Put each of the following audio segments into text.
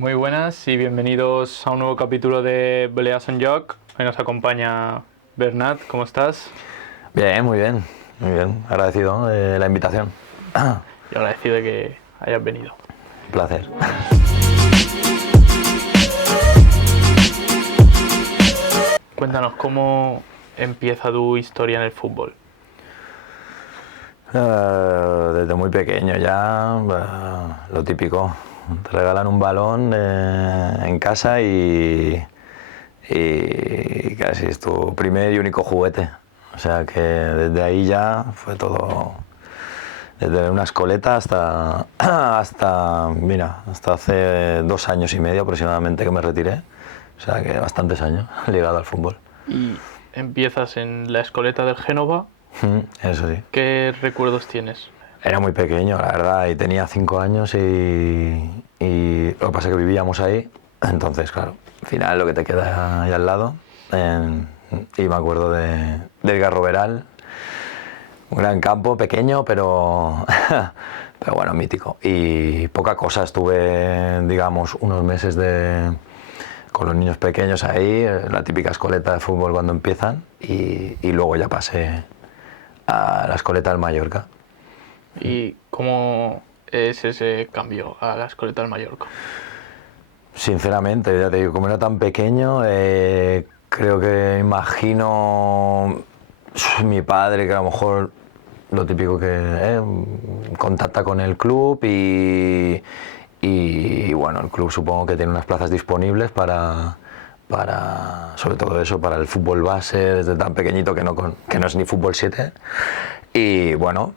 Muy buenas y bienvenidos a un nuevo capítulo de Beleas en Joc. Hoy nos acompaña Bernat, ¿cómo estás? Bien, muy bien, muy bien. Agradecido de la invitación. Y agradecido de que hayas venido. Un placer. Cuéntanos, ¿cómo empieza tu historia en el fútbol? Desde muy pequeño ya, lo típico. Te regalan un balón en casa y casi es tu primer y único juguete. O sea que desde ahí ya fue todo, desde una escoleta hasta hace 2 años y medio aproximadamente que me retiré. O sea que bastantes años ligado al fútbol. Y empiezas en la escoleta del Génova. Eso sí. ¿Qué recuerdos tienes? Era muy pequeño, la verdad, y tenía 5 años y lo que pasa es que vivíamos ahí, entonces, claro, al final lo que te queda ahí al lado. Y me acuerdo del Garroveral, un gran campo, pequeño, pero, pero bueno, mítico. Y poca cosa, estuve, digamos, unos meses con los niños pequeños ahí, la típica escoleta de fútbol cuando empiezan, y luego ya pasé a la escoleta del Mallorca. ¿Y cómo es ese cambio a la escoleta del Mallorca? Sinceramente, ya te digo, como era tan pequeño, creo que imagino mi padre que a lo mejor lo típico que contacta con el club y bueno, el club supongo que tiene unas plazas disponibles para sobre todo eso, para el fútbol base desde tan pequeñito que no es ni fútbol 7. Y bueno,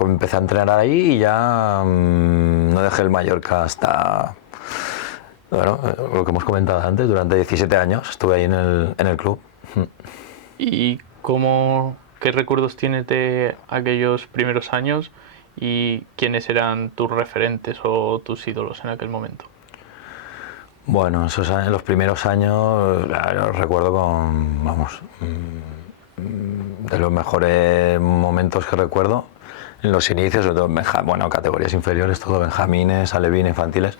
empecé a entrenar ahí y ya no dejé el Mallorca hasta, bueno, lo que hemos comentado antes, durante 17 años estuve ahí en el club. ¿Y qué recuerdos tienes de aquellos primeros años y quiénes eran tus referentes o tus ídolos en aquel momento? Bueno, en los primeros años los recuerdo vamos, de los mejores momentos que recuerdo en los inicios, sobre todo bueno, categorías inferiores, todo benjamines, alevines, infantiles.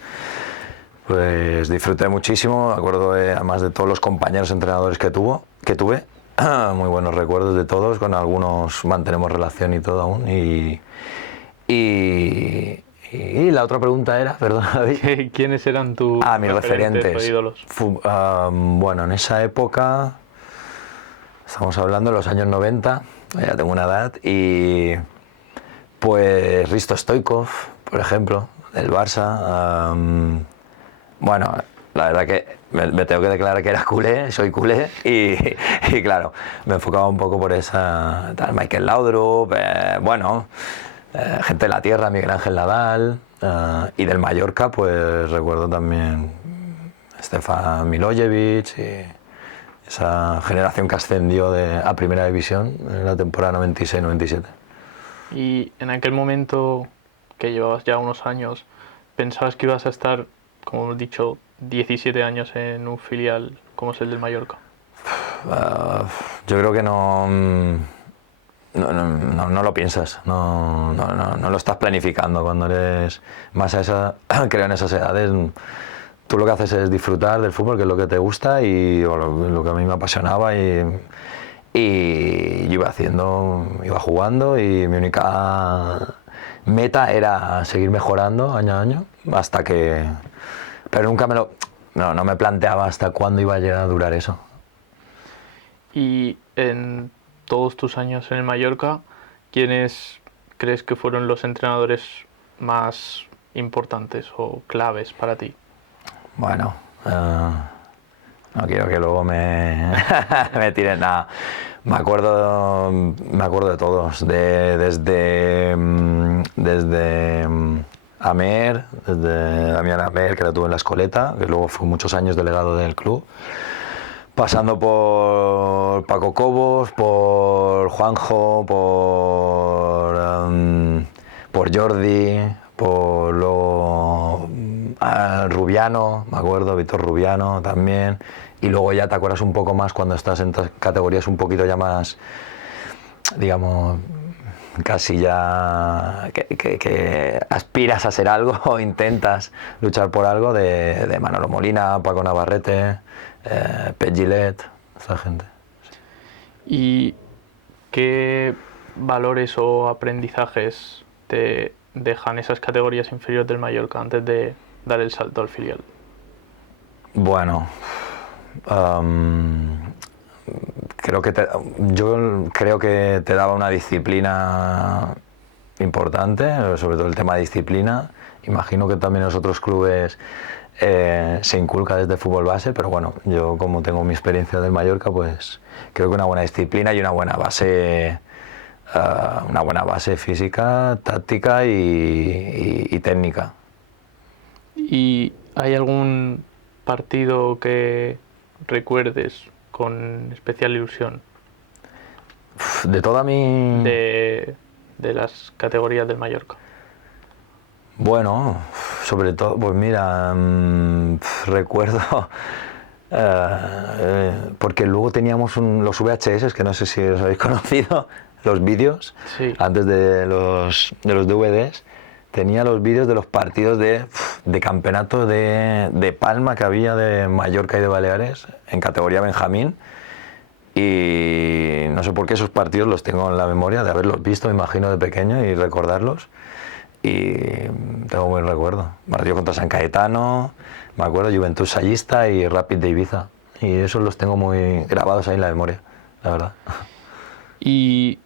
Pues disfruté muchísimo, me acuerdo además de todos los compañeros entrenadores que tuve, muy buenos recuerdos de todos, con algunos mantenemos relación y todo aún. Y la otra pregunta era, perdón, David. ¿Quiénes eran tus Mis referentes o referentes. ídolos? Bueno, en esa época, estamos hablando de los años 90, ya tengo una edad, y pues Risto Stoichkov, por ejemplo, del Barça. Bueno, la verdad que me tengo que declarar que era culé, soy culé, y claro, me enfocaba un poco por esa, tal, Michael Laudrup, bueno, gente de la tierra, Miguel Ángel Nadal, y del Mallorca, pues recuerdo también Stefan Milojevic y esa generación que ascendió a Primera División en la temporada 96-97. Y en aquel momento, que llevabas ya unos años, ¿pensabas que ibas a estar, como hemos dicho, 17 años en un filial como es el del Mallorca? Yo creo que no lo piensas, no lo estás planificando cuando eres más creo en esas edades. Tú lo que haces es disfrutar del fútbol, que es lo que te gusta y lo que a mí me apasionaba y yo iba jugando y mi única meta era seguir mejorando año a año pero nunca no me planteaba hasta cuándo iba a llegar a durar eso. Y en todos tus años en el Mallorca, ¿quiénes crees que fueron los entrenadores más importantes o claves para ti? Bueno, no quiero que luego me tiren nada. Me acuerdo de todos, desde Amer, desde Damián Amer, que la tuve en la escoleta, que luego fue muchos años delegado del club, pasando por Paco Cobos, por Juanjo, por Jordi, por luego Rubiano, me acuerdo, Víctor Rubiano también, y luego ya te acuerdas un poco más cuando estás en categorías un poquito ya más, digamos, casi ya que aspiras a ser algo o intentas luchar por algo, de Manolo Molina, Paco Navarrete, Pep Gillett, esa gente. ¿Y qué valores o aprendizajes te dejan esas categorías inferiores del Mallorca antes de dar el salto al filial? Bueno, yo creo que te daba una disciplina importante, sobre todo el tema de disciplina. Imagino que también en los otros clubes se inculca desde fútbol base, pero bueno, yo como tengo mi experiencia del Mallorca, pues creo que una buena disciplina y una buena base física, táctica y técnica. ¿Y hay algún partido que recuerdes con especial ilusión De toda mi... de las categorías del Mallorca? Bueno, sobre todo, pues mira, recuerdo, porque luego teníamos los VHS, que no sé si los habéis conocido, los vídeos, Sí. antes de los DVDs, tenía los vídeos de los partidos de campeonato de Palma que había de Mallorca y de Baleares en categoría Benjamín. Y no sé por qué esos partidos los tengo en la memoria, de haberlos visto, me imagino, de pequeño y recordarlos. Y tengo buen recuerdo. Partido contra San Cayetano, me acuerdo, Juventud Sallista y Rapid de Ibiza. Y esos los tengo muy grabados ahí en la memoria, la verdad. Y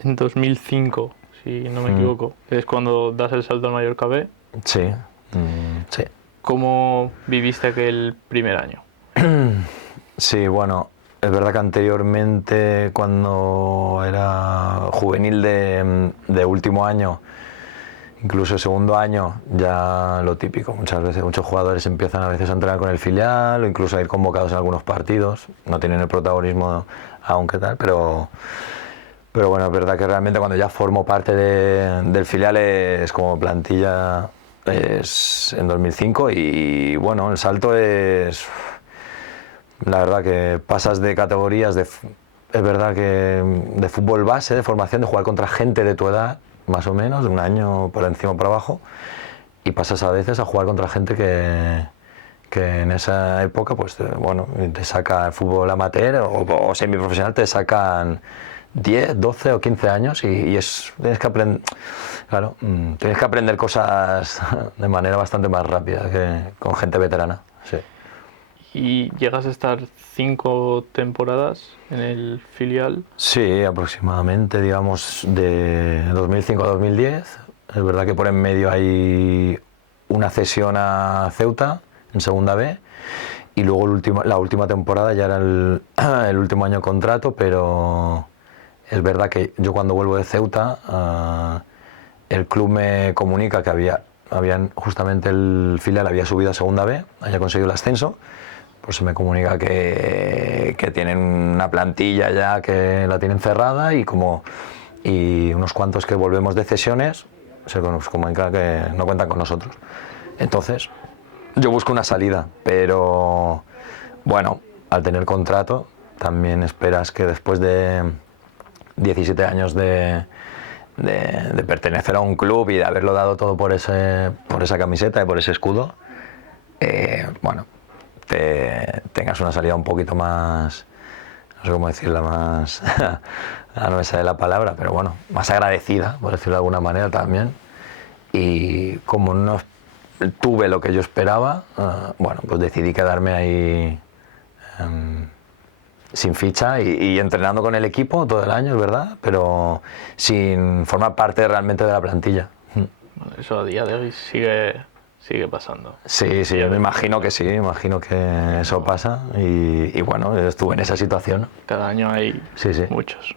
en 2005, si no me equivoco, es cuando das el salto al Mallorca B. Sí, sí. ¿Cómo viviste aquel primer año? Sí, bueno, es verdad que anteriormente, cuando era juvenil de último año, incluso segundo año, ya lo típico, muchas veces muchos jugadores empiezan a veces a entrenar con el filial o incluso a ir convocados en algunos partidos, no tienen el protagonismo aún que tal, pero bueno, es verdad que realmente cuando ya formo parte del filial es como plantilla es en 2005 y bueno, el salto es... La verdad que pasas de categorías es verdad que de fútbol base, de formación, de jugar contra gente de tu edad, más o menos, de un año por encima o por abajo, y pasas a veces a jugar contra gente que en esa época, pues bueno, te saca el fútbol amateur o semiprofesional, te sacan 10, 12 o 15 años y tienes que aprender, claro, tienes que aprender cosas de manera bastante más rápida que con gente veterana, sí. ¿Y llegas a estar 5 temporadas en el filial? Sí, aproximadamente, digamos, de 2005 a 2010. Es verdad que por en medio hay una cesión a Ceuta, en Segunda B, y luego la última temporada ya era el último año de contrato, pero es verdad que yo cuando vuelvo de Ceuta, el club me comunica que justamente el filial había subido a Segunda B, había conseguido el ascenso. Pues se me comunica que tienen una plantilla ya que la tienen cerrada y unos cuantos que volvemos de cesiones se nos comunica que no cuentan con nosotros. Entonces yo busco una salida, pero bueno, al tener contrato también esperas que después de 17 años de pertenecer a un club y de haberlo dado todo por esa camiseta y por ese escudo, bueno, tengas una salida un poquito más, no sé cómo decirla, más, no me sale la palabra, pero bueno, más agradecida, por decirlo de alguna manera también. Y como no tuve lo que yo esperaba, bueno, pues decidí quedarme ahí sin ficha y entrenando con el equipo todo el año, es verdad, pero sin formar parte realmente de la plantilla. Bueno, eso a día de hoy sigue pasando. Sí, yo me imagino que sí, imagino que eso pasa y bueno, estuve en esa situación. Cada año hay muchos.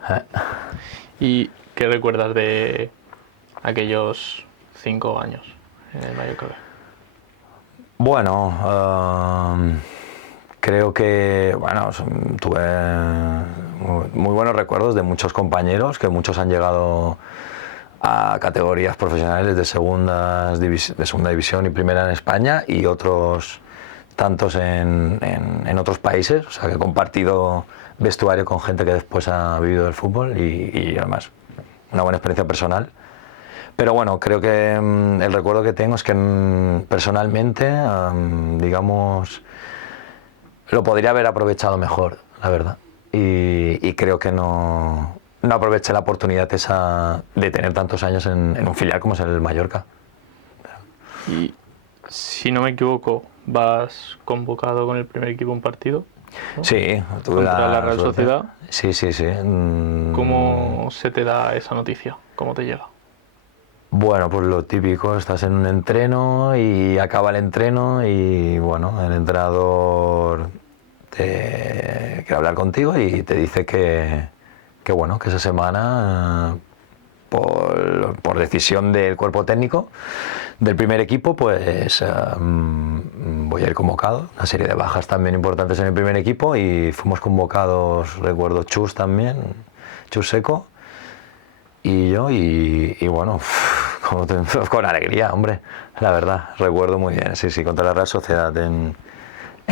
¿Y qué recuerdas de aquellos 5 años en el Mallorca B? Bueno, creo que bueno, tuve muy buenos recuerdos de muchos compañeros, que muchos han llegado a categorías profesionales de segunda división y primera en España y otros tantos en otros países, o sea que he compartido vestuario con gente que después ha vivido el fútbol y además una buena experiencia personal. Pero bueno, creo que el recuerdo que tengo es que personalmente, digamos, lo podría haber aprovechado mejor, la verdad. Y creo que no aproveché la oportunidad esa de tener tantos años en un filial como es el Mallorca. Y si no me equivoco, vas convocado con el primer equipo un partido, ¿no? Sí, tuve Contra la Real suerte. Sociedad. Sí. ¿Cómo se te da esa noticia? ¿Cómo te llega? Bueno, pues lo típico, estás en un entreno y acaba el entreno y bueno, el entrenador te quiere hablar contigo y te dice que bueno, que esa semana, por decisión del cuerpo técnico del primer equipo, pues voy a ir convocado. Una serie de bajas también importantes en el primer equipo y fuimos convocados, recuerdo, Chus también, Chus Seco y yo y bueno, con alegría, hombre, la verdad, recuerdo muy bien, sí, contra la Real Sociedad en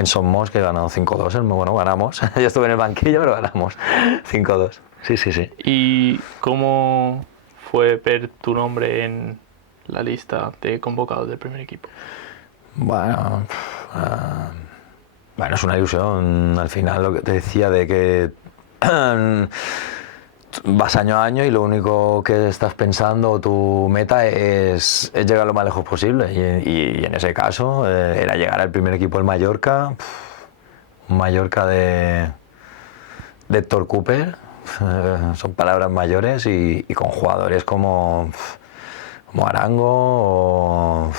Somos, que he ganado 5-2, bueno, ganamos, yo estuve en el banquillo, pero ganamos 5-2, sí. ¿Y cómo fue ver tu nombre en la lista de convocados del primer equipo? Bueno, es una ilusión, al final lo que te decía de que vas año a año y lo único que estás pensando, tu meta es llegar lo más lejos posible y en ese caso era llegar al primer equipo del Mallorca, un Mallorca de Héctor Cooper, son palabras mayores y con jugadores como Arango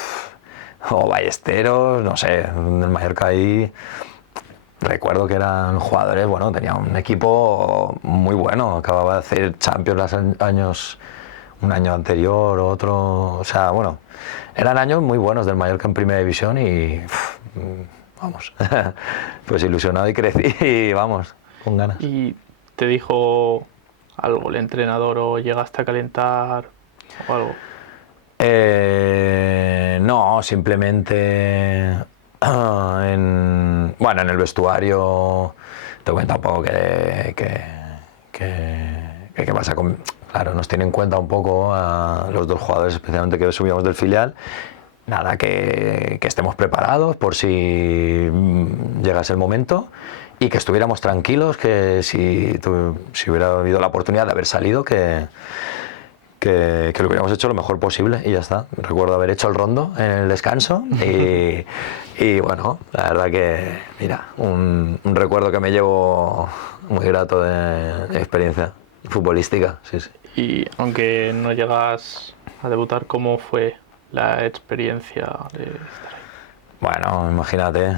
o Ballesteros, no sé, en el Mallorca ahí. Recuerdo que eran jugadores, bueno, tenía un equipo muy bueno, acababa de hacer Champions un año anterior, otro, o sea, bueno, eran años muy buenos del Mallorca en Primera División y, vamos, pues ilusionado y crecí y vamos, con ganas. ¿Y te dijo algo el entrenador o llegaste a calentar o algo? No, simplemente en el vestuario te cuenta un poco que pasa con... Claro, nos tiene en cuenta un poco a los dos jugadores, especialmente que subíamos del filial. Nada, que estemos preparados por si llegase el momento y que estuviéramos tranquilos, que si hubiera habido la oportunidad de haber salido, que lo hubiéramos hecho lo mejor posible y ya está. Recuerdo haber hecho el rondo en el descanso y bueno, la verdad que, mira, un recuerdo que me llevo muy grato de experiencia futbolística, sí. Y aunque no llegas a debutar, ¿cómo fue la experiencia de estar ahí? Bueno, imagínate,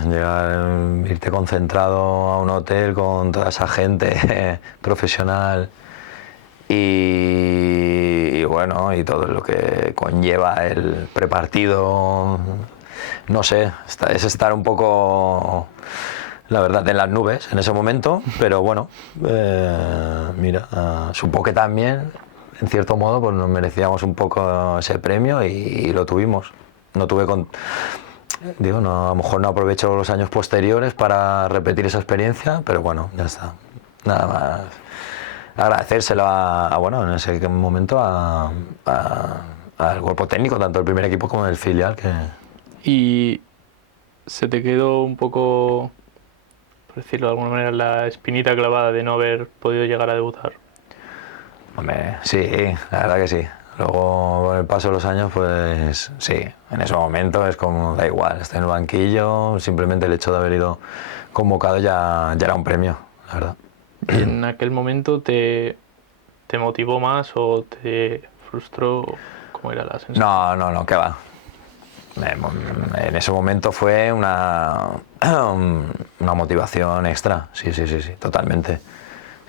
irte concentrado a un hotel con toda esa gente profesional y bueno, y todo lo que conlleva el prepartido, no sé, es estar un poco, la verdad, en las nubes en ese momento, pero bueno, mira, supongo que también, en cierto modo, pues nos merecíamos un poco ese premio y lo tuvimos. No tuve a lo mejor no aprovecho los años posteriores para repetir esa experiencia, pero bueno, ya está, nada más. Agradecérselo en ese momento al cuerpo técnico, tanto del primer equipo como del filial. ¿Y se te quedó un poco, por decirlo de alguna manera, la espinita clavada de no haber podido llegar a debutar? Hombre, sí, la verdad que sí. Luego, con el paso de los años, pues sí, en ese momento es como, da igual, estoy en el banquillo, simplemente el hecho de haber ido convocado ya era un premio, la verdad. ¿Y en aquel momento te motivó más o te frustró? ¿Cómo era la sensación? No, qué va. En ese momento fue una motivación extra, sí, totalmente.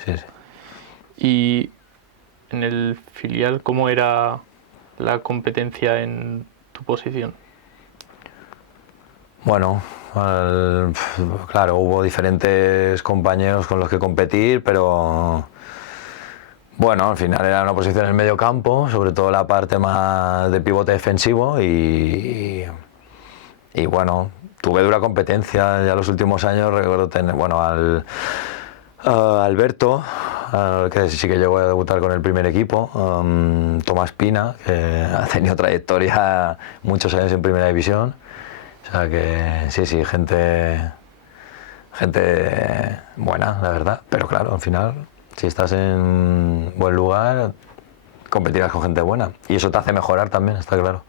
Sí. Y en el filial, ¿cómo era la competencia en tu posición? Bueno, claro, hubo diferentes compañeros con los que competir, pero bueno, al final era una posición en el medio campo, sobre todo la parte más de pivote defensivo y bueno, tuve dura competencia ya los últimos años, recuerdo tener, Alberto, que sí que llegó a debutar con el primer equipo. Tomás Pina, que ha tenido trayectoria muchos años en primera división. O sea que sí, gente buena, la verdad. Pero claro, al final, si estás en buen lugar, competirás con gente buena. Y eso te hace mejorar también, está claro.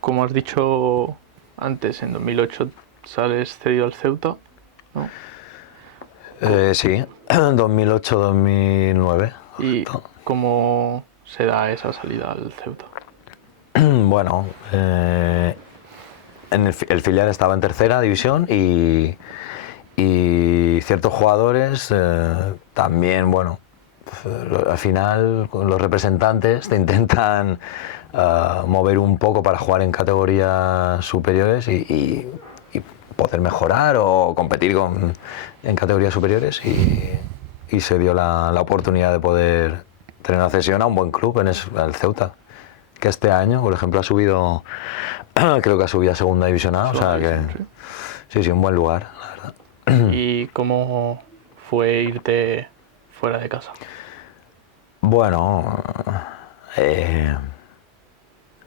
Como has dicho antes, en 2008 sales cedido al Ceuta, ¿no? Sí, 2008-2009. ¿Y cómo se da esa salida al Ceuta? Bueno, el filial estaba en tercera división y ciertos jugadores también, bueno, al final los representantes te intentan mover un poco para jugar en categorías superiores y poder mejorar o competir en categorías superiores y se dio la oportunidad de poder tener una cesión a un buen club, al Ceuta, que este año, por ejemplo, ha subido, creo que ha subido a segunda división A, o sea que sí, un buen lugar, la verdad. ¿Y cómo fue irte fuera de casa? Bueno,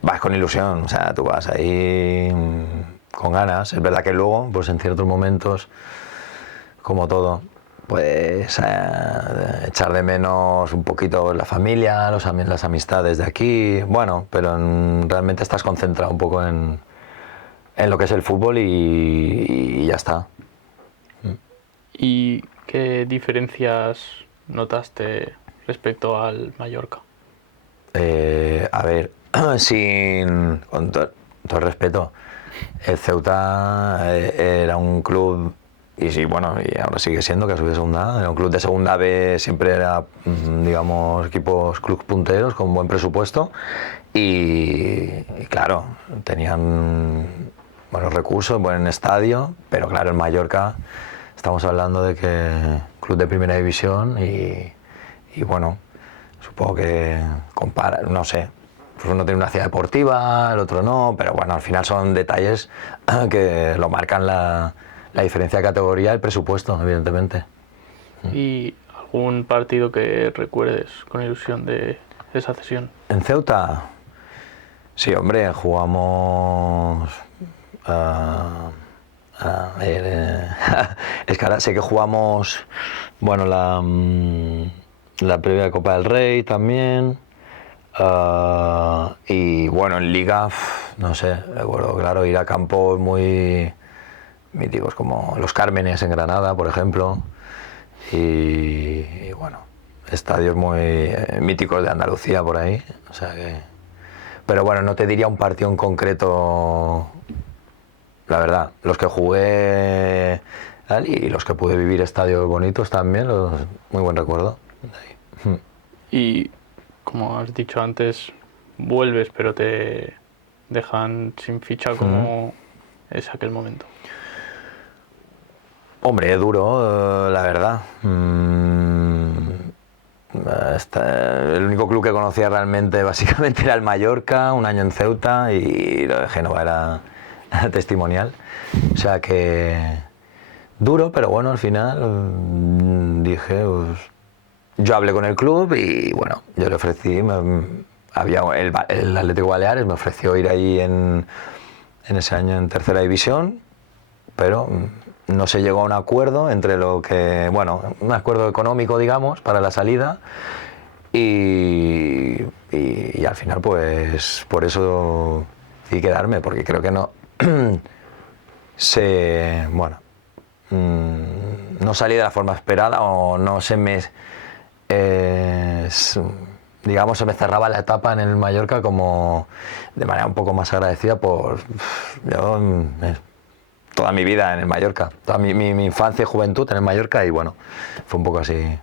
vas con ilusión, o sea, tú vas ahí con ganas. Es verdad que luego, pues en ciertos momentos, como todo, pues echar de menos un poquito la familia, las amistades de aquí, bueno, pero realmente estás concentrado un poco en lo que es el fútbol y ya está. ¿Y qué diferencias notaste respecto al Mallorca? A ver, con todo el respeto, el Ceuta era un club, y sí, bueno, y ahora sigue siendo, que ha subido a segunda A, era un club de segunda B, siempre era, digamos, clubes punteros con buen presupuesto y claro, tenían buenos recursos, buen estadio, pero claro, el Mallorca, estamos hablando de que club de primera división y bueno, supongo que compara, no sé, pues uno tiene una ciudad deportiva, el otro no, pero bueno, al final son detalles que lo marcan la diferencia de categoría y el presupuesto, evidentemente. ¿Y algún partido que recuerdes con ilusión de esa cesión? En Ceuta, sí, hombre, jugamos... es que ahora sé que jugamos, bueno, la previa Copa del Rey también. Y bueno, en Liga, no sé, recuerdo, claro, ir a campos muy míticos como Los Cármenes en Granada, por ejemplo. Y bueno, estadios muy míticos de Andalucía por ahí. O sea que... Pero bueno, no te diría un partido en concreto, la verdad. Los que jugué y los que pude vivir estadios bonitos también, muy buen recuerdo. Y como has dicho antes, vuelves pero te dejan sin ficha. ¿Cómo es aquel momento? Hombre, duro, la verdad. El único club que conocía realmente básicamente era el Mallorca, un año en Ceuta y lo de Génova era testimonial. O sea que duro, pero bueno, al final dije, pues, yo hablé con el club y bueno, yo le ofrecí, había el Atlético Baleares me ofreció ir ahí en ese año en tercera división, pero no se llegó a un acuerdo entre lo que, bueno, un acuerdo económico, digamos, para la salida y al final, pues, por eso decidí quedarme, porque creo que no no salí de la forma esperada o no se me, digamos, se me cerraba la etapa en el Mallorca como de manera un poco más agradecida por toda mi vida en el Mallorca, toda mi infancia y juventud en el Mallorca y bueno, fue un poco así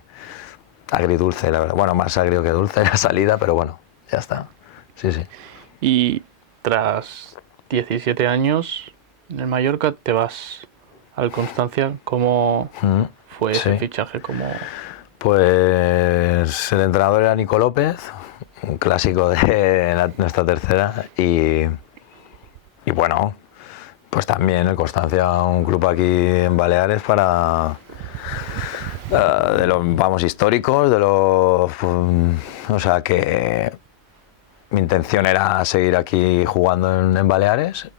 agridulce, la verdad. Bueno, más agrio que dulce la salida, pero bueno, ya está. Sí. Y tras 17 años en el Mallorca te vas al Constancia. ¿Cómo fue ese fichaje? Pues el entrenador era Nico López, un clásico de nuestra tercera y bueno, pues también el Constancia, un club aquí en Baleares para de los, vamos, históricos, de los... o sea que mi intención era seguir aquí jugando en Baleares.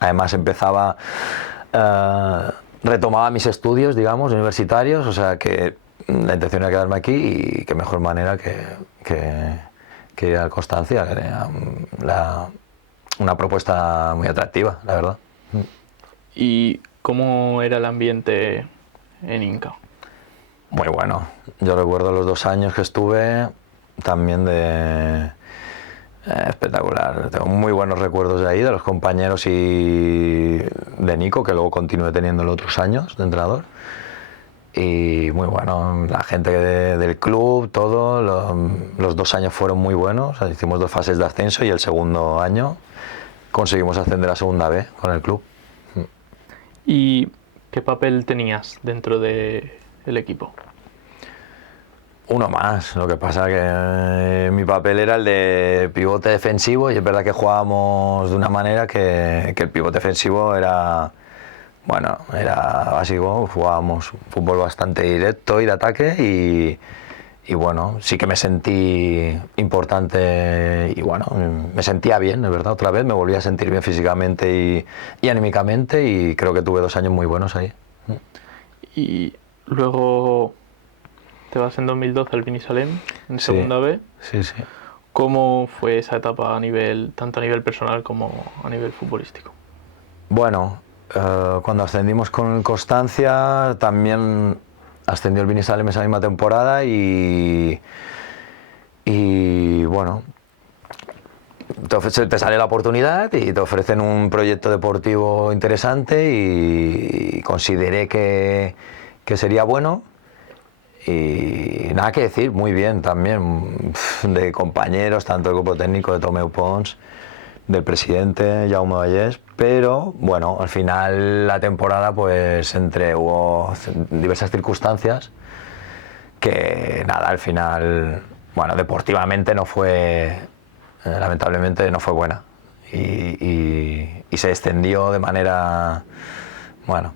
Además retomaba mis estudios, digamos, universitarios, o sea que la intención era quedarme aquí y qué mejor manera que ir a Constancia, que era una propuesta muy atractiva, la verdad. ¿Y cómo era el ambiente en Inca? Muy bueno. Yo recuerdo los 2 años que estuve también de espectacular. Tengo muy buenos recuerdos de ahí, de los compañeros y de Nico, que luego continué teniendo los otros años de entrenador. Y muy bueno, la gente del club, todo, los 2 años fueron muy buenos. O sea, hicimos 2 fases de ascenso y el segundo año conseguimos ascender a segunda B con el club. ¿Y qué papel tenías dentro del equipo? Uno más, lo que pasa que mi papel era el de pivote defensivo y es verdad que jugábamos de una manera que el pivote defensivo era básico, jugábamos fútbol bastante directo y de ataque y bueno, sí que me sentí importante y bueno, me sentía bien, es verdad, otra vez me volví a sentir bien físicamente y anímicamente y creo que tuve 2 años muy buenos ahí. Y luego te vas en 2012 al Binissalem, en segunda B. Sí, sí. ¿Cómo fue esa etapa tanto a nivel personal como a nivel futbolístico? Bueno, cuando ascendimos con Constancia también ascendió el Binissalem esa misma temporada y bueno, te sale la oportunidad y te ofrecen un proyecto deportivo interesante y consideré que sería bueno. Y nada que decir, muy bien también, de compañeros, tanto del grupo técnico de Tomeu Pons, del presidente Jaume Vallès, pero bueno, al final la temporada pues hubo diversas circunstancias que nada, al final, bueno, deportivamente no fue, lamentablemente no fue buena y se extendió de manera, bueno,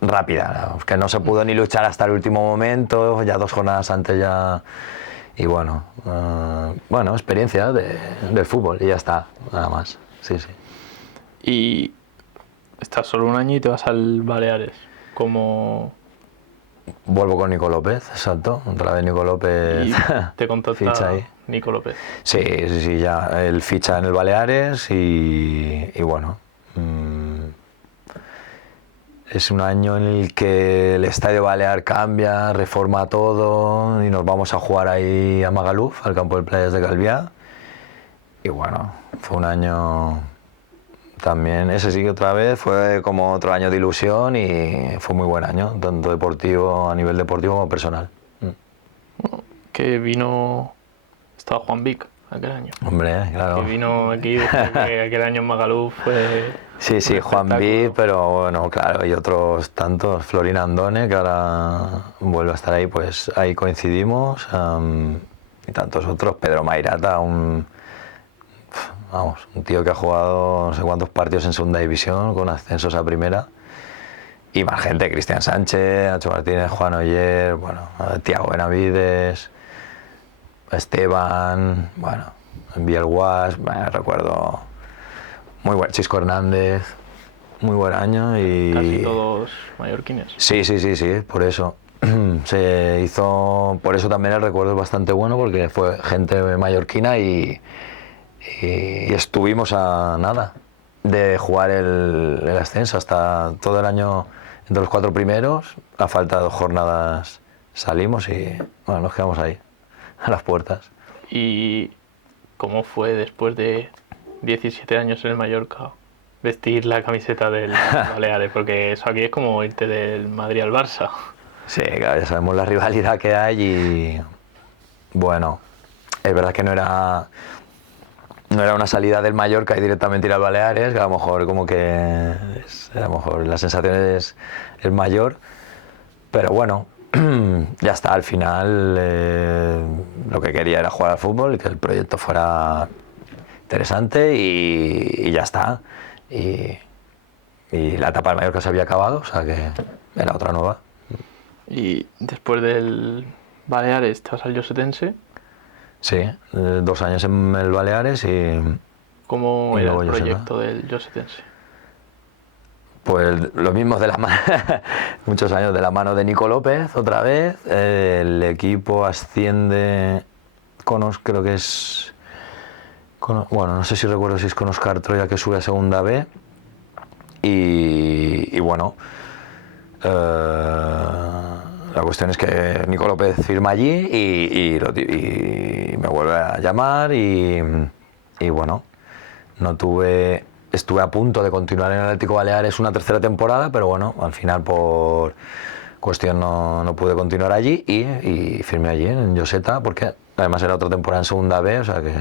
rápida, que no se pudo ni luchar hasta el último momento, ya 2 jornadas antes ya, y bueno, experiencia del fútbol y ya está, nada más, sí. Y estás solo 1 año y te vas al Baleares, como... Vuelvo con Nico López, exacto, otra vez Nico López. Y te contacta ficha ahí. Nico López. Sí, ya, él ficha en el Baleares y bueno, es un año en el que el Estadio Balear cambia, reforma todo y nos vamos a jugar ahí a Magaluf, al campo de playas de Calviá. Y bueno, fue un año también, ese sí que otra vez, fue como otro año de ilusión y fue muy buen año, tanto deportivo, a nivel deportivo como personal. Que estaba Juan Vic aquel año. Hombre, claro. Que vino aquí, que aquel año en Magaluf fue... Sí, Juan Vic, pero bueno, claro, y otros tantos, Florin Andone, que ahora vuelve a estar ahí, pues ahí coincidimos, y tantos otros, Pedro Mairata, un tío que ha jugado no sé cuántos partidos en segunda división, con ascensos a primera, y más gente, Cristian Sánchez, Nacho Martínez, Juan Oller, bueno, Tiago Benavides, Esteban, bueno, Biel Guas, recuerdo, muy buen, Chisco Hernández, muy buen año y... Casi todos mallorquines. Sí, por eso. Se hizo, por eso también el recuerdo es bastante bueno, porque fue gente mallorquina y estuvimos a nada de jugar el ascenso hasta todo el año entre los 4 primeros, a falta de 2 jornadas salimos y bueno, nos quedamos ahí, a las puertas. ¿Y cómo fue después de 17 años en el Mallorca vestir la camiseta del Baleares? Porque eso aquí es como irte del Madrid al Barça. Sí, claro, ya sabemos la rivalidad que hay y bueno, es verdad que no era una salida del Mallorca y directamente ir al Baleares, que a lo mejor como que a lo mejor la sensación es mayor, pero bueno, ya está, al final lo que quería era jugar al fútbol y que el proyecto fuera interesante y ya está. Y la etapa del Mallorca se había acabado, o sea que era otra nueva. Y después del Baleares te vas al Llosetense. Sí, 2 años en el Baleares y ¿Cómo Y era luego el Lloseta. proyecto del Llosetense? Pues lo mismo de la mano, muchos años de la mano de Nico López otra vez. El equipo asciende creo que es, bueno, no sé si recuerdo si es con Oscar Troya que sube a segunda B. Y bueno, la cuestión es que Nico López firma allí y me vuelve a llamar y bueno, estuve a punto de continuar en el Atlético Baleares una tercera temporada, pero bueno, al final por cuestión no pude continuar allí y firmé allí en Lloseta, porque además era otra temporada en segunda B, o sea que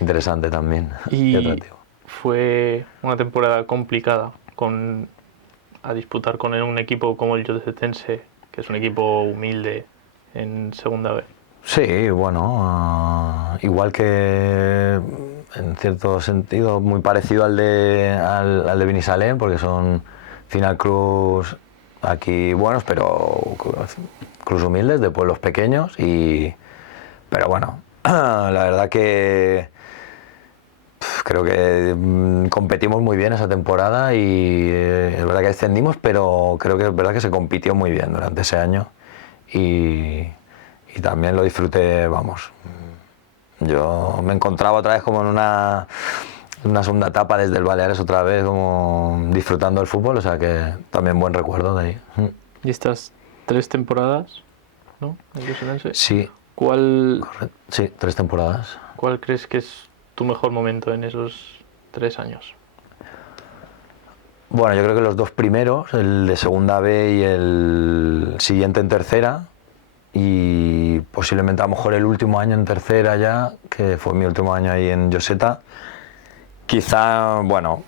interesante también y Y atractivo. fue una temporada complicada a disputar con un equipo como el Llosetense, que es un equipo humilde en segunda B. Sí, bueno, igual que en cierto sentido muy parecido al de Binissalem, porque son final cruz aquí buenos, pero cruz humildes de pueblos pequeños pero bueno, la verdad que creo que competimos muy bien esa temporada y es verdad que descendimos, pero creo que es verdad que se compitió muy bien durante ese año y, y también lo disfruté, vamos. Yo me encontraba otra vez como en una segunda etapa desde el Baleares otra vez, como disfrutando del fútbol, o sea que también buen recuerdo de ahí. Y estas 3 temporadas, ¿no? El Llosetense. Sí, ¿Cuál, correcto. Sí, 3 temporadas. ¿Cuál crees que es tu mejor momento en esos 3 años? Bueno, yo creo que los dos primeros, el de segunda B y el siguiente en tercera, y posiblemente a lo mejor el último año en tercera ya, que fue mi último año ahí en Lloseta, quizá, bueno,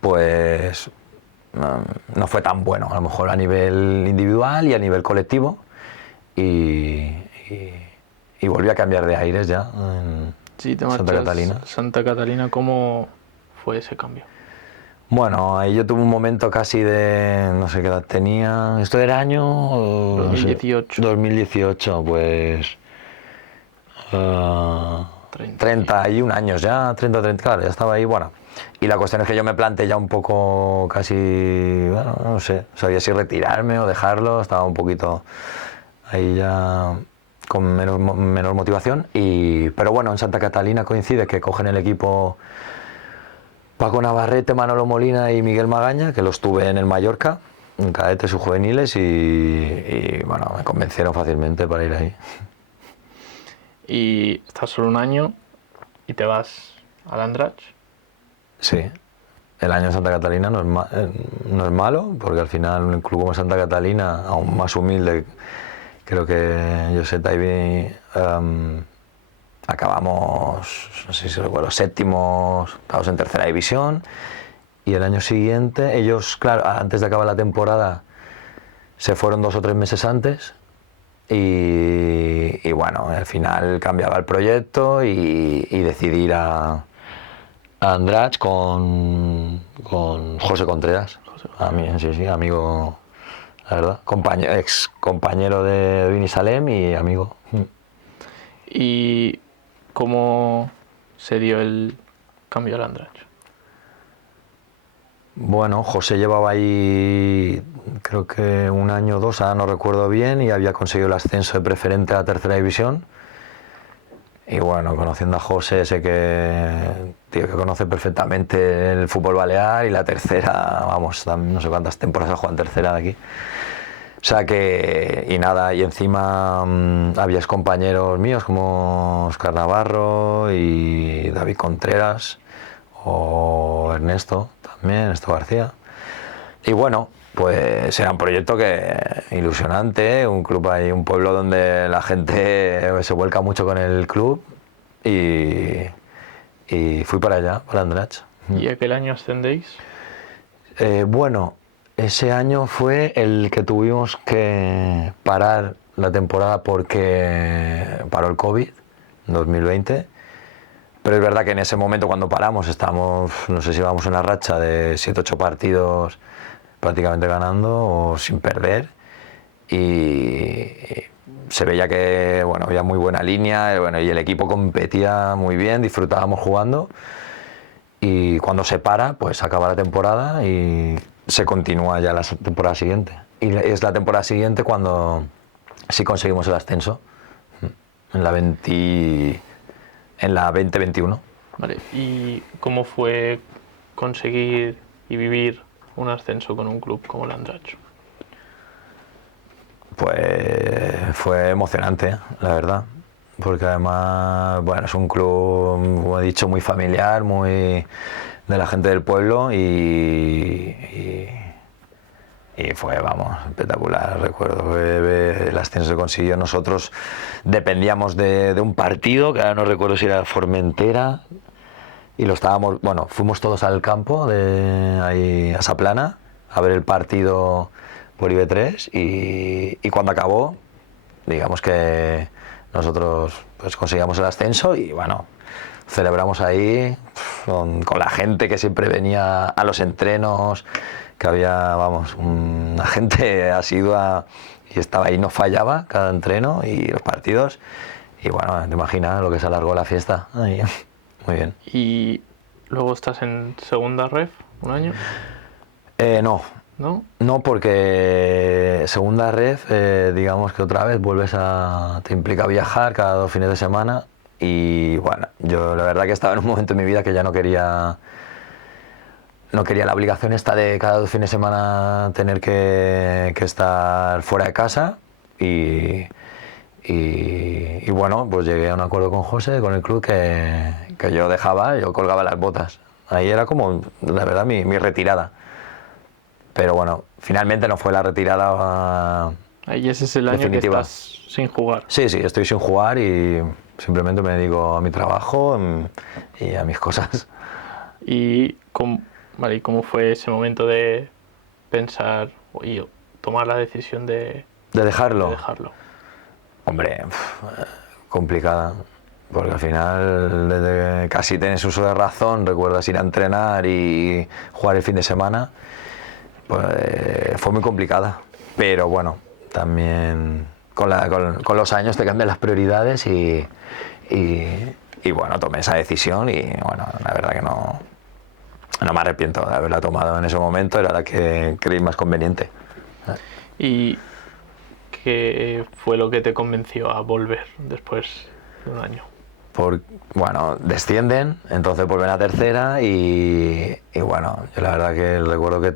pues no fue tan bueno, a lo mejor a nivel individual y a nivel colectivo, y, y, y volví a cambiar de aires ya en Si te Santa marchas Catalina. a Santa Catalina, ¿cómo fue ese cambio? Bueno, ahí yo tuve un momento casi de, no sé qué edad tenía, esto era año, no sé, 2018. 2018, pues uh, 30 y... 31 años ya, 30, claro, ya estaba ahí, bueno. Y la cuestión es que yo me planteé ya un poco casi, bueno, no sé, sabía si retirarme o dejarlo, estaba un poquito ahí ya con menor motivación, pero bueno, en Santa Catalina coincide que cogen el equipo Paco Navarrete, Manolo Molina y Miguel Magaña, que los tuve en el Mallorca, en cadetes y juveniles, y bueno, me convencieron fácilmente para ir ahí. Y estás solo un año y te vas al Andratx. Sí, el año en Santa Catalina no es malo, porque al final un club como Santa Catalina, aún más humilde, creo que Joseta y acabamos, no sé si recuerdo, séptimos, estábamos en tercera división. Y el año siguiente, ellos, claro, antes de acabar la temporada, se fueron 2 o 3 meses antes. Y bueno, al final cambiaba el proyecto y decidí ir a Andratx con José Contreras. A mí, sí, amigo, la verdad. Ex compañero de Binissalem y amigo. ¿Y cómo se dio el cambio al Andratx? Bueno, José llevaba ahí creo que 1 año o 2, ahora no recuerdo bien, y había conseguido el ascenso de preferente a la tercera división. Y bueno, conociendo a José, sé que tío que conoce perfectamente el fútbol balear y la tercera, vamos, no sé cuántas temporadas ha jugado en tercera de aquí. O sea que, y nada, y encima había compañeros míos como Oscar Navarro y David Contreras o Ernesto también, Ernesto García. Y bueno, pues era un proyecto ilusionante, un club ahí, un pueblo donde la gente se vuelca mucho con el club y, y fui para allá, para Andratx. ¿Y aquel año ascendéis? Bueno, ese año fue el que tuvimos que parar la temporada porque paró el COVID, 2020. Pero es verdad que en ese momento cuando paramos estábamos, no sé si íbamos una racha de 7 o 8 partidos prácticamente ganando o sin perder, y se veía que bueno, había muy buena línea, bueno, y el equipo competía muy bien, disfrutábamos jugando, y cuando se para, pues acaba la temporada y se continúa ya la temporada siguiente. Y es la temporada siguiente cuando sí conseguimos el ascenso, en la 2021. Vale, ¿y cómo fue conseguir y vivir un ascenso con un club como el Andratx? Pues fue emocionante, la verdad, porque además, bueno, es un club, como he dicho, muy familiar, muy de la gente del pueblo, y fue, vamos, espectacular. Recuerdo que el ascenso se consiguió. Nosotros dependíamos de un partido, que ahora no recuerdo si era Formentera, y lo estábamos, bueno, fuimos todos al campo de ahí a Saplana a ver el partido por IB3, y cuando acabó, digamos que nosotros pues conseguíamos el ascenso, y bueno, celebramos ahí con la gente que siempre venía a los entrenos, que había, vamos, una gente asidua y estaba ahí, no fallaba cada entreno y los partidos, y bueno, te imaginas lo que se alargó la fiesta ahí. Muy bien. Y luego estás en segunda ref un año, No, ¿no? no, porque segunda ref, digamos que otra vez te implica viajar cada 2 fines de semana, y bueno, yo la verdad que estaba en un momento en mi vida que ya no quería la obligación esta de cada 2 fines de semana tener que estar fuera de casa, y bueno, pues llegué a un acuerdo con José, con el club, que yo colgaba las botas. Ahí era como, la verdad, mi retirada. Pero bueno, finalmente no fue la retirada Ahí ese es el año definitiva. que estás sin jugar. Sí, estoy sin jugar y simplemente me dedico a mi trabajo y a mis cosas. Vale, ¿y cómo fue ese momento de pensar y tomar la decisión ¿De de dejarlo? dejarlo? Hombre, complicada. Porque al final, desde que casi tienes uso de razón, recuerdas ir a entrenar y jugar el fin de semana, pues fue muy complicada. Pero bueno, también con los años te cambian las prioridades, y bueno, tomé esa decisión, y bueno, la verdad que no me arrepiento de haberla tomado en ese momento, era la que creí más conveniente. ¿Y qué fue lo que te convenció a volver después de un año? Bueno, descienden, entonces vuelven a tercera, y bueno, yo la verdad que recuerdo que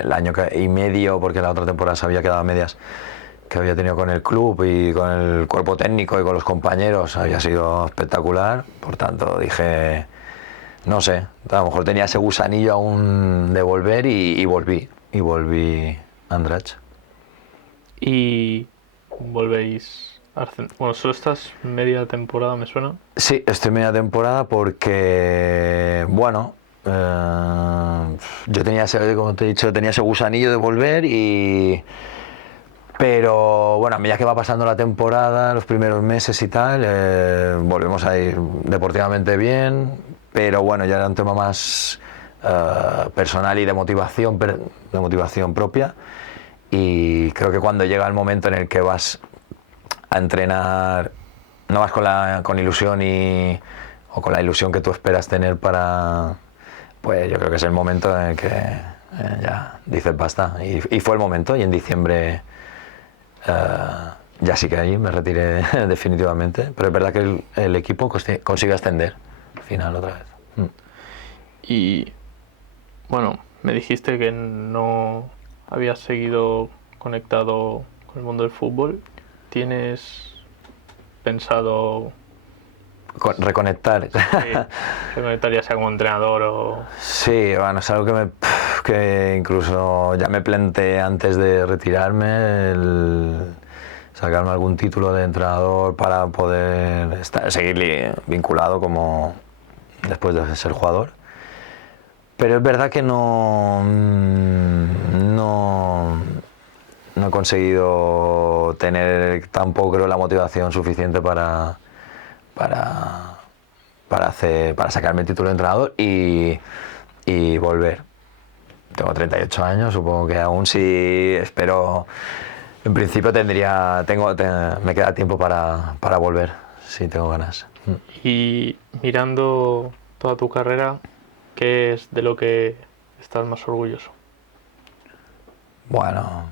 el año y medio, porque la otra temporada se había quedado a medias, que había tenido con el club y con el cuerpo técnico y con los compañeros, había sido espectacular. Por tanto dije, no sé, a lo mejor tenía ese gusanillo aún de volver, y volví a Andratx. Y volvéis bueno, solo estás media temporada, me suena. Sí, estoy media temporada porque, bueno, yo tenía como te he dicho, tenía ese gusanillo de volver, pero bueno, a medida que va pasando la temporada, los primeros meses y tal, volvemos a ir deportivamente bien, pero bueno, ya era un tema más personal y de motivación propia, y creo que cuando llega el momento en el que vas a entrenar, no vas con ilusión o con la ilusión que tú esperas tener pues yo creo que es el momento en el que ya dices basta, y fue el momento, y en diciembre ya sí que ahí me retiré definitivamente, pero es verdad que el equipo consigue ascender al final otra vez. Y bueno, me dijiste que no habías seguido conectado con el mundo del fútbol. ¿Tienes pensado Reconectar? reconectar, ya sea como entrenador o...? Sí, bueno, es algo que incluso ya me planteé antes de retirarme, el sacarme algún título de entrenador para poder seguir vinculado como después de ser jugador. Pero es verdad que no he conseguido tener tampoco, creo, la motivación suficiente para sacarme el título de entrenador y volver. tengo 38 años, supongo que aún sí espero, en principio me queda tiempo para volver, si tengo ganas. Y mirando toda tu carrera, ¿qué es de lo que estás más orgulloso? Bueno,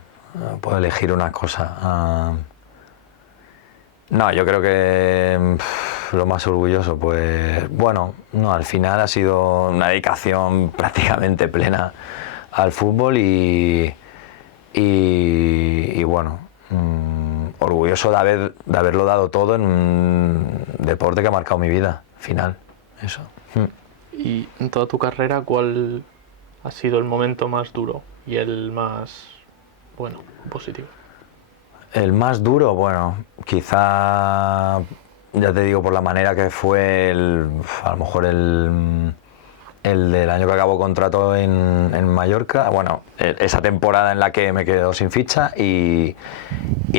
puedo elegir una cosa. No, yo creo que lo más orgulloso, pues bueno, no, al final ha sido una dedicación prácticamente plena al fútbol y bueno, orgulloso de haberlo dado todo en un deporte que ha marcado mi vida, final, eso. Y en toda tu carrera, ¿cuál ha sido el momento más duro y el más, bueno, positivo? El más duro, bueno, quizá, ya te digo, por la manera que fue, a lo mejor el del año que acabó contrato en Mallorca, bueno, esa temporada en la que me quedo sin ficha y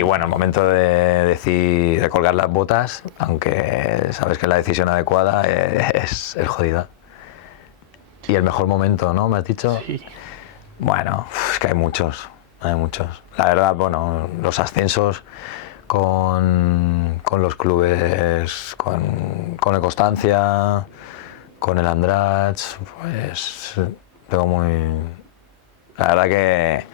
bueno, el momento de colgar las botas, aunque sabes que la decisión adecuada es jodida. Y el mejor momento, ¿no? ¿Me has dicho? Sí. Bueno, es que hay muchos. La verdad, bueno, los ascensos con los clubes, con el Constancia, con el Andratx, pues tengo muy... La verdad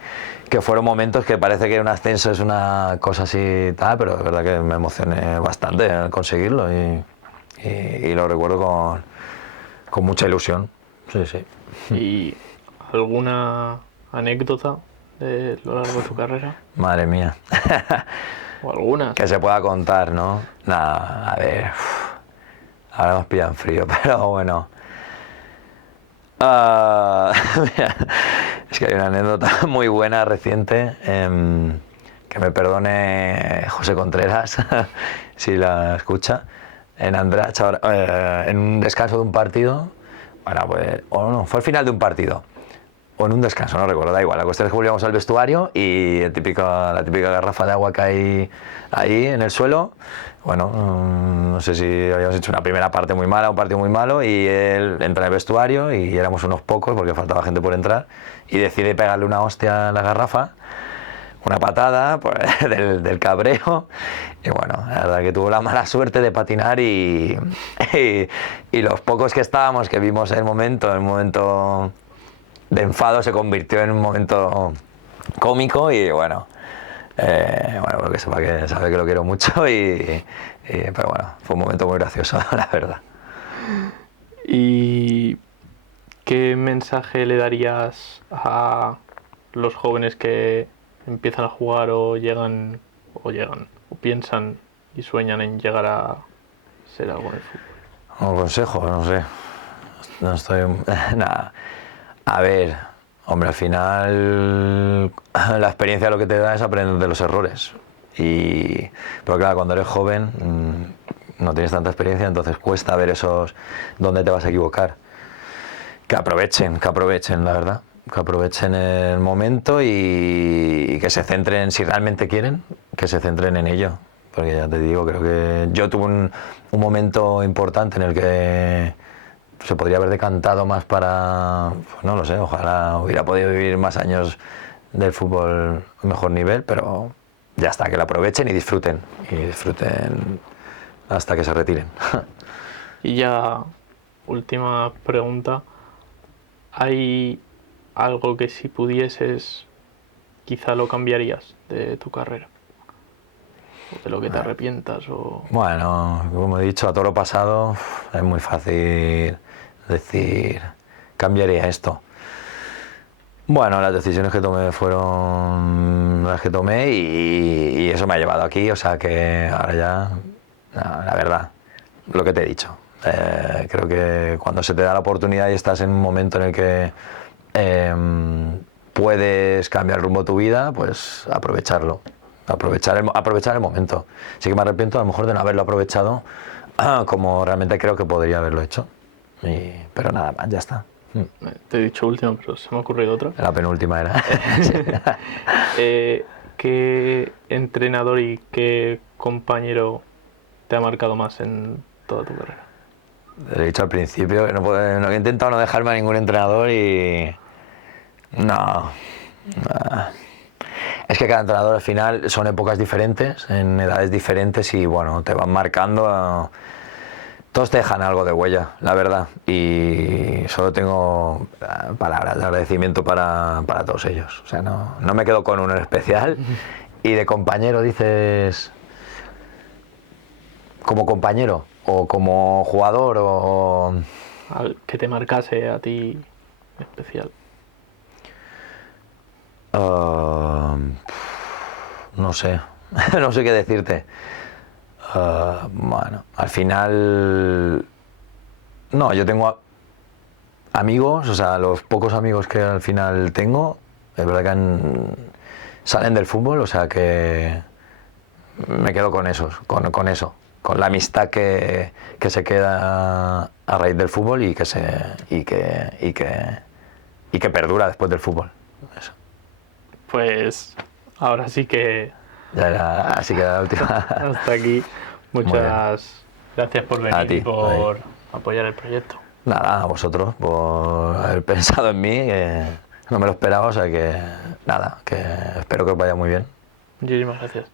que fueron momentos que parece que un ascenso es una cosa así tal, pero es verdad que me emocioné bastante al conseguirlo y lo recuerdo con mucha ilusión. Sí, sí. ¿Y alguna anécdota de lo largo de tu carrera? Madre mía. ¿O algunas? Que se pueda contar, ¿no? Nada, a ver. Ahora nos pillan frío, pero bueno. Mira, es que hay una anécdota muy buena reciente. Que me perdone José Contreras, si la escucha. En Andratx, en un descanso de un partido. Bueno, pues. O no, fue al final de un partido. O en un descanso, no recuerdo, da igual. La cuestión es que volvíamos al vestuario y la típica garrafa de agua que hay ahí en el suelo. Bueno, no sé si habíamos hecho una primera parte muy mala, un partido muy malo, y él entra en el vestuario y éramos unos pocos porque faltaba gente por entrar y decide pegarle una hostia a la garrafa, una patada pues, del cabreo. Y bueno, la verdad que tuvo la mala suerte de patinar y los pocos que estábamos, que vimos el momento de enfado se convirtió en un momento cómico y bueno, que sepa que sabe que lo quiero mucho pero bueno, fue un momento muy gracioso, la verdad. ¿Y qué mensaje le darías a los jóvenes que empiezan a jugar o piensan y sueñan en llegar a ser algo en el fútbol? Un consejo, no sé, no estoy... nada. A ver, hombre, al final la experiencia lo que te da es aprender de los errores. Pero claro, cuando eres joven no tienes tanta experiencia, entonces cuesta ver esos dónde te vas a equivocar. Que aprovechen, la verdad. Que aprovechen el momento y que se centren, si realmente quieren, que se centren en ello. Porque ya te digo, creo que yo tuve un momento importante en el que se podría haber decantado más para, pues no lo sé, ojalá hubiera podido vivir más años del fútbol a mejor nivel, pero ya está, que lo aprovechen y disfruten hasta que se retiren. Y ya, última pregunta, ¿hay algo que si pudieses quizá lo cambiarías de tu carrera? ¿O de lo que te arrepientas? Bueno, como he dicho, a todo lo pasado es muy fácil decir, cambiaría esto. Bueno, las decisiones que tomé fueron las que tomé y eso me ha llevado aquí, o sea que ahora ya, la verdad, lo que te he dicho. Creo que cuando se te da la oportunidad y estás en un momento en el que puedes cambiar el rumbo de tu vida, pues aprovecharlo. Aprovechar el momento. Sí que me arrepiento a lo mejor de no haberlo aprovechado como realmente creo que podría haberlo hecho. Pero nada más, ya está. Te he dicho última, pero se me ha ocurrido otra. La penúltima era. ¿Qué entrenador y qué compañero te ha marcado más en toda tu carrera? Te lo he dicho al principio, he intentado no dejarme a ningún entrenador y No. Es que cada entrenador al final son épocas diferentes, en edades diferentes y bueno, te van marcando. Todos te dejan algo de huella, la verdad. Y solo tengo palabras de agradecimiento para todos ellos. O sea, no me quedo con uno en especial. Y de compañero dices... ¿Como compañero? ¿O como jugador? O... Que te marcase a ti en especial. No sé. No sé qué decirte. Bueno, al final... No, yo tengo amigos, o sea, los pocos amigos que al final tengo, es verdad que salen del fútbol, o sea que me quedo con esos, con eso, con la amistad que se queda a raíz del fútbol y que perdura después del fútbol. Eso. Pues ahora sí que... Así que la última. Hasta aquí. Muchas gracias por venir y por apoyar el proyecto. Nada, a vosotros por haber pensado en mí, que no me lo esperaba, o sea que nada, que espero que os vaya muy bien. Muchísimas gracias.